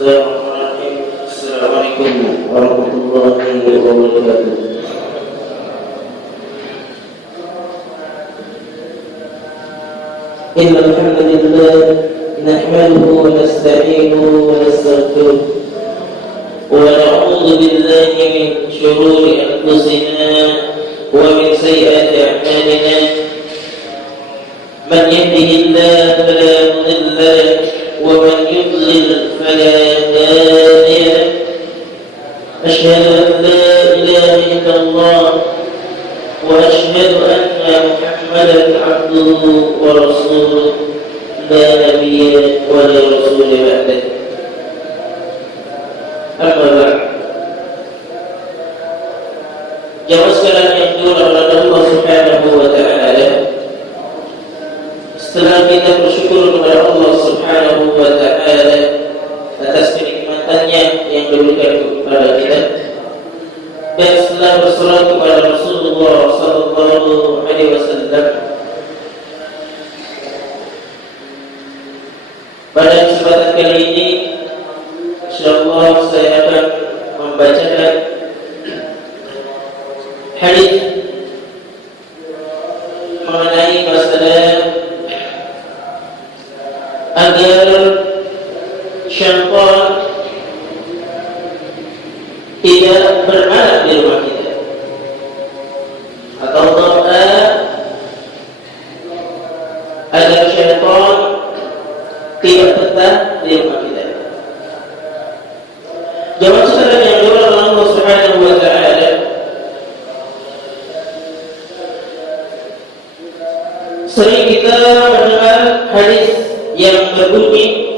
Bismillahirrahmanirrahim. Assalamualaikum warahmatullahi wabarakatuh. Innal hamdalillah nahmaduhu wa nasta'inuhu wa nastaghfiruh wa na'udzu billahi min shururi anfusina wa min sayyiati a'malina. Man yahdihillahu fala mudilla lahu wa man yudlil fala hadiya lahu. Asyhadu an la ilaha illallah wa asyhadu anna Muhammadan abduhu wa rasuluh la nabiyya wa la rasula ba'dahu. Amma ba'd. Jamaah sekalian yang dimuliakan Allah Subhanahu wa taala, setelah kita bersyukur kepada Allah Subhanahu wa taala atas kenikmatannya yang diberikan kepada kita, dan setelah bersalawat kepada Rasulullah sallallahu alaihi wasallam, pada kesempatan kali ini insyaallah saya akan membacakan hadis mengenai masalah agar syaitan tidak bermalam di rumah kita, atau doa agar syaitan tidak betah di rumah kita. Jamaah sekalian yang dimuliakan Allah Subhanahu wa taala, sering kita mendengar hadis yang berbunyi,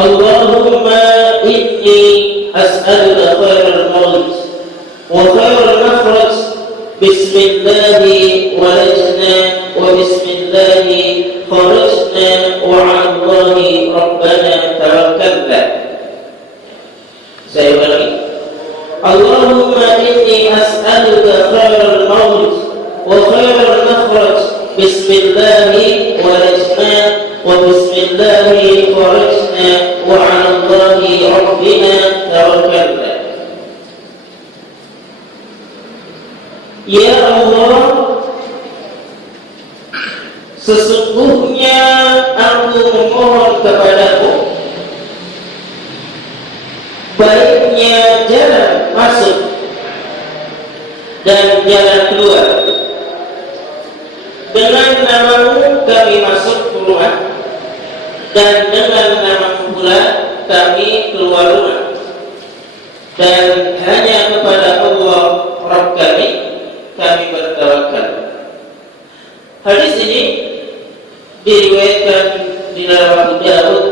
Allahumma inni as'aluka khairal maut wa khairal makhraj, bismillahi walajna wa bismillahi kharajna wa 'ala Allahi rabbana tawakkalna. Saya ulangi, Allahumma inni as'aluka khairal maut wa khairal makhraj, bismillahi walajna wa bismillahi kharajna wa 'ala Allahi rabbina tawakkalna. Ya Allah, sesungguhnya aku memohon kepadamu baiknya jalan masuk dan jalan keluar. Dengan namamu kami masuk rumah, dan dengan namamu pula kami keluar rumah, dan hanya kepada Allah Rabb kami bertawakal. Hadis ini diriwayatkan di dalam Abu Daud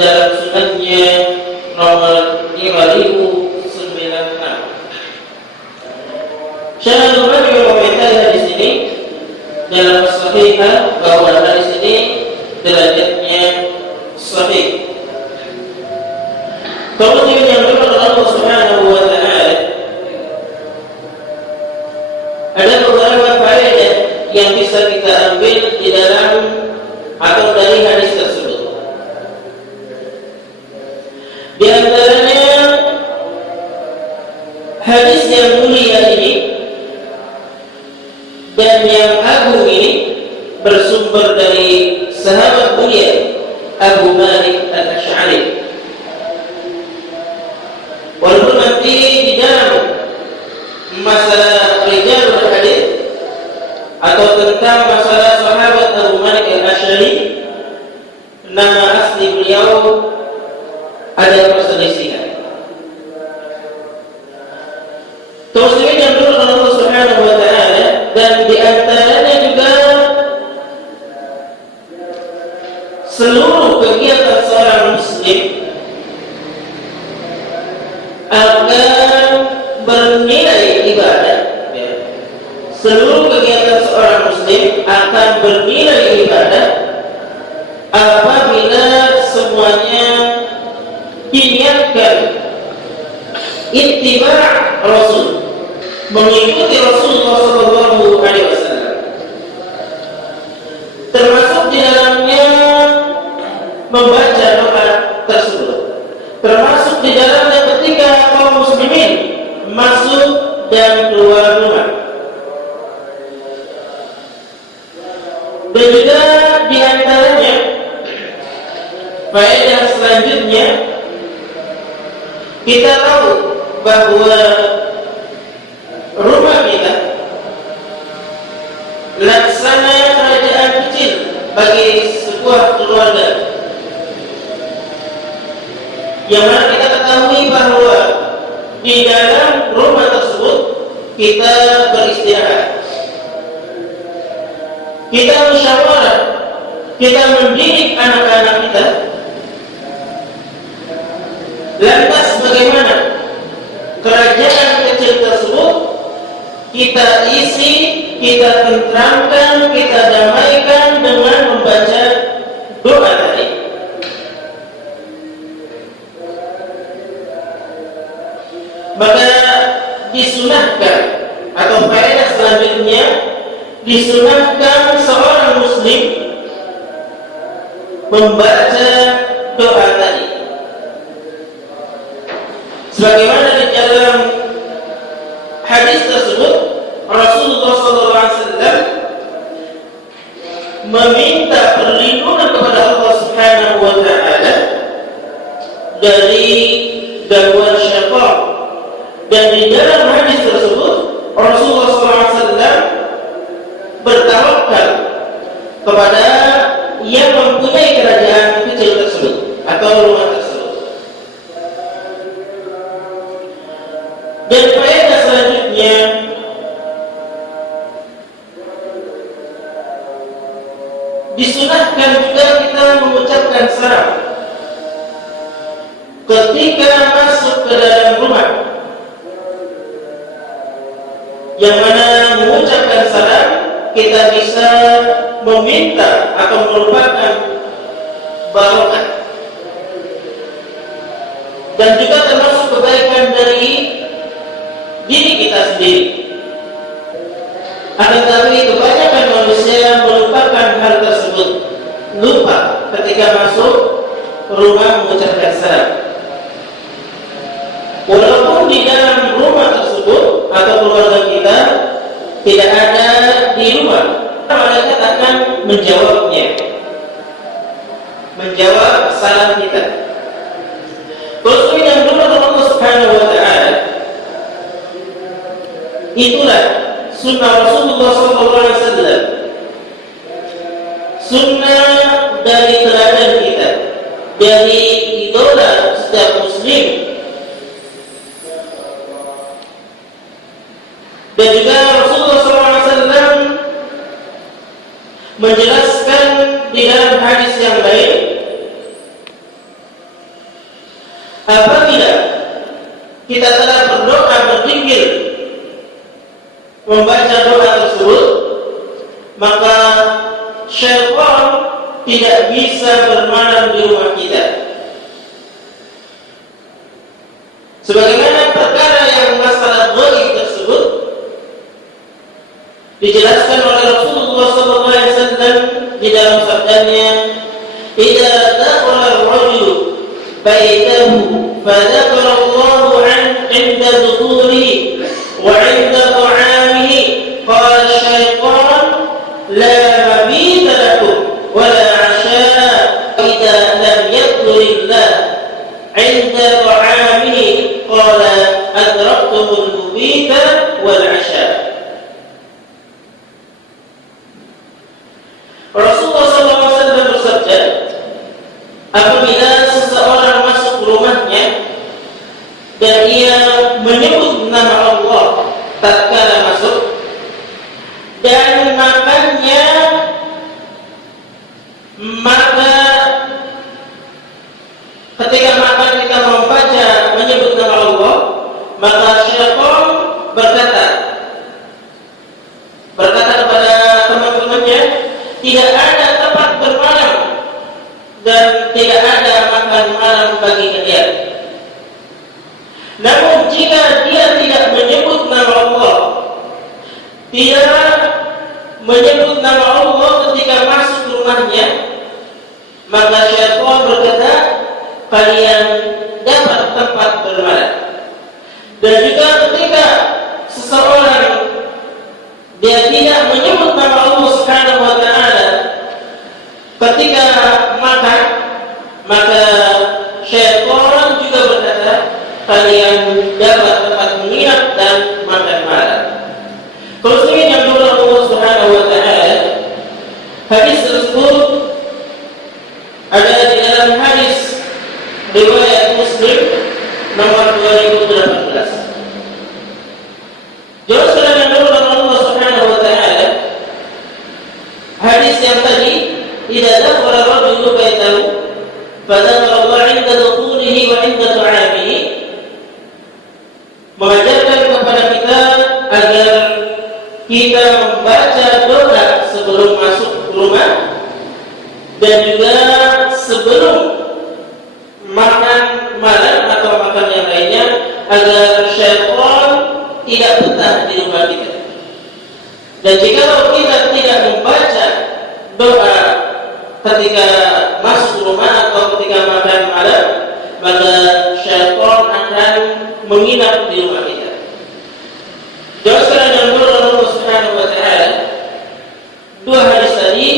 dalam sunannya nomor 5096. Syekh Al-Albani mengomentari hadis ini dalam Sahihah bahwa hadis ini derajatnya sahih. Kemudian yang kedua, Allah Subhanahu wa taala, ada beberapa faedah yang bisa kita ambil di dalam atau dari hadis tersebut. Di antaranya, hadis yang mulia ini dan yang agung ini bersumber dari sahabat mulia Abu Malik Al-Asy'ari. Walaupun nanti di dalam masalah rijal hadis atau tentang masalah sahabat Abu Malik Al-Asy'ari, nama asli beliau ada perselisihan. Terus yang dulu Allah Subhanahu wa taala, dan di antaranya juga seluruh kegiatan seorang muslim akan bernilai ibadah. Seluruh kegiatan seorang muslim akan bernilai ibadah apabila semuanya diniatkan ittiba' Rasul, mengikuti Rasulullah sallallahu alaihi wasallam. Termasuk di dalamnya membaca doa Dan juga di antaranya faedah selanjutnya, kita tahu bahwa rumah kita laksana kerajaan kecil bagi sebuah keluarga, yang mana kita ketahui bahwa di dalam rumah tersebut kita beristirahat, kita musyawarah, kita mendidik anak-anak kita. Lantas bagaimana kerajaan kecil tersebut kita isi, kita tentramkan, kita damaikan dengan membaca doa tadi. Maka disunahkan, atau faedah selanjutnya, disunahkan seorang muslim membaca doa tadi, sebagaimana di dalam hadis tersebut Rasulullah SAW meminta perlindungan kepada Allah Subhanahu wa Ta'ala dari gangguan syaitan. Dan di dalam hadis tersebut Rasulullah SAW bertawakal kepada yang mempunyai kerajaan kecil tersebut atau rumah tersebut. Dan faedah selanjutnya, disunahkan juga kita mengucapkan salam ketika masuk ke dalam rumah, yang mana mengucapkan salam kita bisa meminta atau merupakan barokah, dan juga termasuk kebaikan dari diri kita sendiri. Akan tetapi kebanyakan manusia melupakan hal tersebut, lupa ketika masuk rumah mengucapkan salam. Walaupun di dalam rumah tersebut atau keluarga kita tidak ada di rumah, malaikat akan menjawabnya, menjawab salam kita. Rasul yang dulu Allah Subhanahu wa Ta'ala, itulah sunnah Rasulullah SAW, sunnah dari teladan kita, dari idola setiap muslim. Dan juga Rasulullah SAW menjelaskan di dalam hadis yang lain, apabila kita telah berdoa, berzikir, membaca doa tersebut, maka syaitan tidak bisa bermalam di rumah kita. Sebagaimana perkara yang masalah ghaib tersebut dijelaskan oleh Rasulullah SAW di dalam sabdanya, "Idza dakhala ar-rajulu baitahu fadzakara Allahu 'inda dukhulihi wa 'inda ta'amihi qala asy-syaitan la mabita lakum wa la 'asha'a idza lam yadhkurillah 'inda ta'amihi qala adraktumul mubita wal 'asha'a." Rasulullah SAW bersabda, apabila seseorang masuk rumahnya dan ia menyebut nama Allah tatkala masuk, dan makannya, maka ketika makan kita membaca menyebut nama Allah, maka syaitan berkata kepada teman-temannya, tidak ada tempat bermalam dan tidak ada makan malam bagi kalian. Namun jika dia tidak menyebut nama Allah, dia menyebut nama Allah ketika masuk rumahnya, maka syaitan berkata, kalian dapat tempat bermalam. Dan juga ketika seseorang dia tidak menyebut nama Allah Subhanahu wa Ta'ala ketika makan, maka syaitan juga berkata, kalian dapat tempat menginap dan makan malam. Kalau ingin yang diulang Allah Subhanahu wa Ta'ala, hadis tersebut ada di dalam hadis riwayat Muslim nomor 2018. Jelaskan yang diulang Allah Subhanahu wa Ta'ala, hadis yang tadi, idza dakhala rajulu baitahu fadzakara Allah 'inda dukhulihi wa 'inda du'abihi, mengajarkan kepada kita agar kita membaca doa sebelum masuk rumah dan juga sebelum makan malam atau makan yang lainnya, agar syaitan tidak betah di rumah kita. Dan jika kita tidak membaca doa ketika masuk rumah atau ketika makan malam, maka syaitan akan menginap di rumah kita. Jelaskan yang Allah Subhanahu wa Ta'ala, dua hadis tadi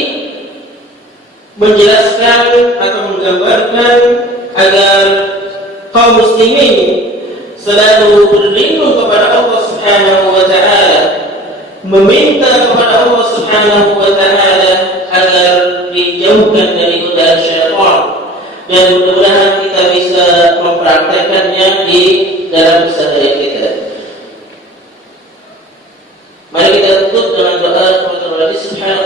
menjelaskan atau menggambarkan agar kaum muslimin selalu berlindung kepada Allah Subhanahu wa Ta'ala, meminta kepada Allah Subhanahu wa Ta'ala agar dijauhkan dari godaan syaitan, dan mudah-mudahan kita bisa mempraktekannya di dalam keseharian kita. Mari kita tutup dengan doa kepada Allah Subhanahu